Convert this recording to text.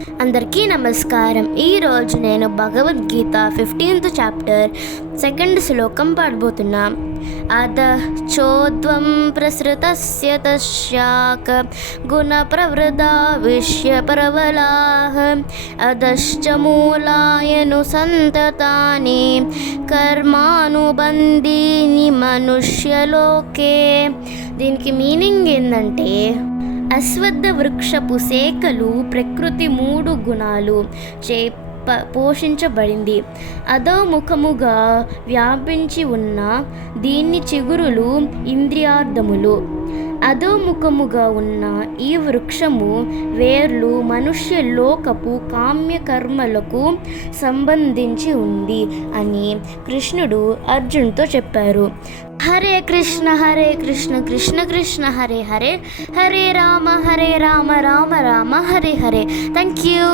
అందరికీ నమస్కారం. ఈరోజు నేను భగవద్గీత 15th చాప్టర్ 2nd శ్లోకం పాడబోతున్నా. అధః చోద్వం ప్రసృతస్య తస్యాక గుణ ప్రవృదా విష్య ప్రబలాః అధశ్చ మూలాయను సంతతాని కర్మానుబంధీని మనుష్యలోకే. దీనికి మీనింగ్ ఏంటంటే, అశ్వత్థ వృక్షపు శాఖలు ప్రకృతి 3 గుణాలు చే పోషించబడింది. అధోముఖముగా వ్యాపించి ఉన్న దీన్ని చిగురులు ఇంద్రియార్థములు. అధోముఖముగా ఉన్న ఈ వృక్షము వేర్లు మనుష్య లోకపు కామ్యకర్మలకు సంబంధించి ఉంది అని కృష్ణుడు అర్జున్తో చెప్పారు. హరే కృష్ణ కృష్ణ కృష్ణ హరే హరే, హరే రామ రామ రామ హరే హరే. Thank you.